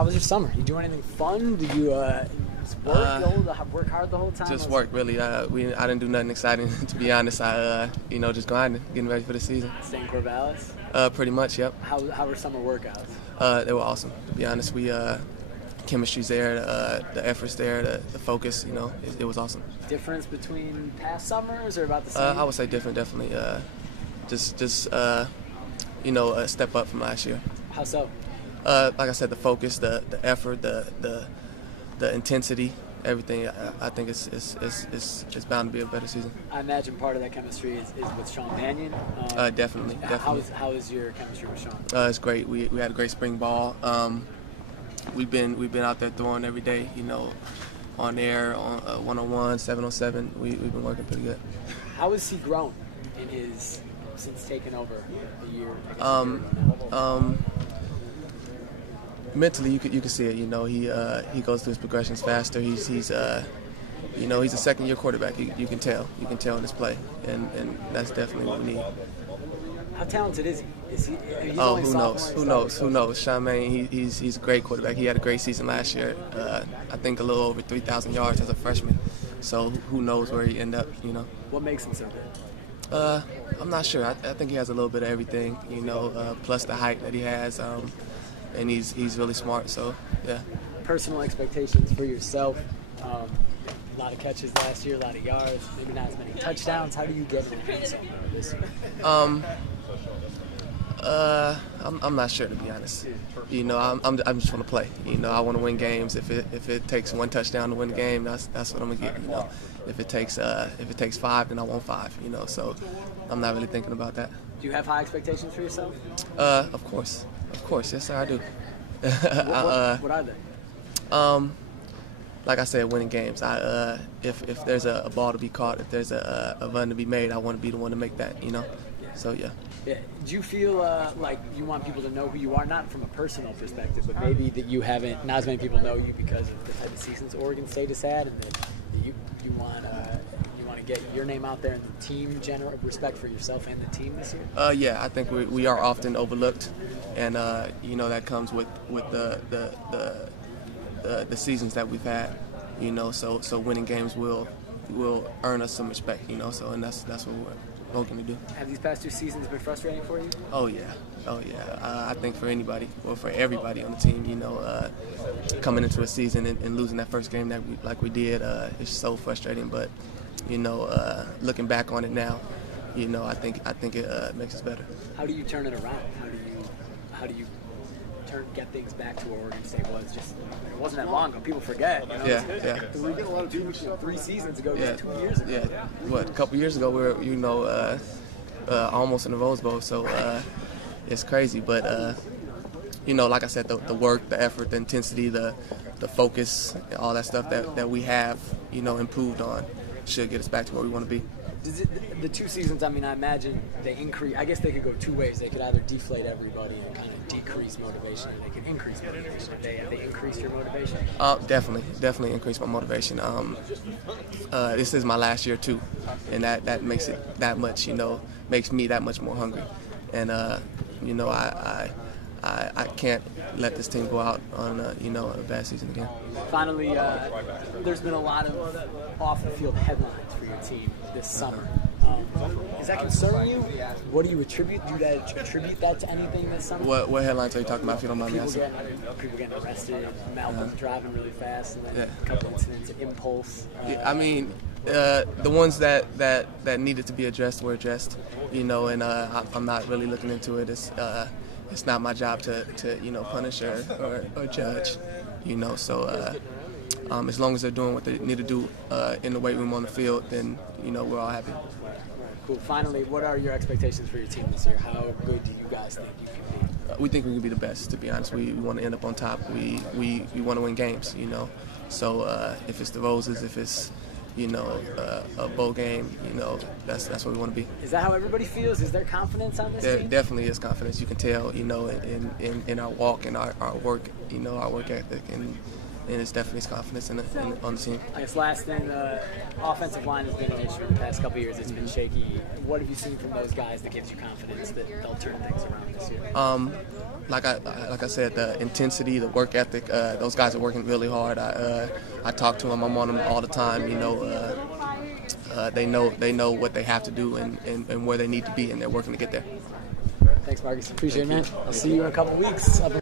How was your summer? You do anything fun? Did you work hard the whole time? Just work, really. I didn't do nothing exciting, to be honest. I just grinding, getting ready for the season. Staying Corvallis? Pretty much, yep. How were summer workouts? They were awesome, to be honest. Chemistry's there, the effort's there, the focus, it was awesome. Difference between past summers or about the same? I would say different, definitely. Just a step up from last year. How so? Like I said, the focus, the effort, the intensity, everything. I think it's bound to be a better season. I imagine part of that chemistry is with Sean Mannion. Definitely. How is your chemistry with Sean? It's great. We had a great spring ball. We've been out there throwing every day. On air, on 1-on-1, 7-on-7. We've been working pretty good. How has he grown since taking over a year? Mentally, you could see it. He goes through his progressions faster. He's a second-year quarterback. You can tell in his play, and that's definitely what we need. How talented is he? Who knows? Sean Mannion, he's a great quarterback. He had a great season last year. I think a little over 3,000 yards as a freshman. So who knows where he end up? What makes him so good? I'm not sure. I think he has a little bit of everything. Plus the height that he has. And he's really smart, so yeah. Personal expectations for yourself. A lot of catches last year, a lot of yards, maybe not as many touchdowns. How do you get in this year? I'm not sure, to be honest. I'm just want to play. I want to win games. If it takes one touchdown to win the game, that's what I'm gonna get. If it takes 5, then I want 5. So I'm not really thinking about that. Do you have high expectations for yourself? Of course, yes sir, I do. What are they? Like I said, winning games. If there's a ball to be caught, if there's a run to be made, I want to be the one to make that. So yeah. Yeah. Do you feel like you want people to know who you are, not from a personal perspective, but maybe that not as many people know you because of the type of seasons Oregon State has had, and that you want to get your name out there and the team general respect for yourself and the team this year? Yeah, I think we are often overlooked, and that comes with the seasons that we've had. So winning games will earn us some respect. So and that's what we're looking to do. Have these past 2 seasons been frustrating for you? Oh yeah. I think for anybody or for everybody on the team, coming into a season and losing that first game like we did, it's so frustrating. But looking back on it now, I think it makes us better. How do you turn it around? How do you get things back to where Oregon State was? It wasn't that long ago. People forget. Yeah. 3 seasons ago, yeah. 2 years ago. Yeah. What? A couple years ago, we were almost in the Rose Bowl. So it's crazy. But like I said, the work, the effort, the intensity, the focus, all that stuff that we have, improved on, should get us back to where we want to be. The 2 seasons, I imagine they increase. I guess they could go 2 ways. They could either deflate everybody and kind of decrease motivation, or they can increase motivation. Have they increased your motivation? Definitely increased my motivation. This is my last year too, and that makes it that much, makes me that much more hungry. And I can't let this team go out on a bad season again. Finally, there's been a lot of off-the-field headlines for your team this summer. Does that concern you? What do you attribute? Do you attribute that to anything this summer? What headlines are you talking about, if you don't mind me asking? People getting arrested, Malcolm driving really fast, and then a couple incidents of impulse. The ones that needed to be addressed were addressed, and I'm not really looking into it. It's not my job to punish or judge, So as long as they're doing what they need to do in the weight room on the field, then we're all happy. Cool. Finally, what are your expectations for your team this year? How good do you guys think you can be? We think we can be the best. To be honest, we want to end up on top. We want to win games. So if it's the Roses, if it's a bowl game, that's where we want to be. Is that how everybody feels? Is there confidence on this team? There definitely is confidence. You can tell, in our walk and our work, our work ethic, and it's definitely his confidence on the team. I guess last thing, offensive line has been an issue the past couple of years. It's been shaky. What have you seen from those guys that gives you confidence that they'll turn things around this year? Like I said, the intensity, the work ethic. Those guys are working really hard. I talk to them. I'm on them all the time. You know, they know what they have to do and where they need to be, and they're working to get there. Thanks, Markus. Appreciate it, man. I'll see you in a couple of weeks.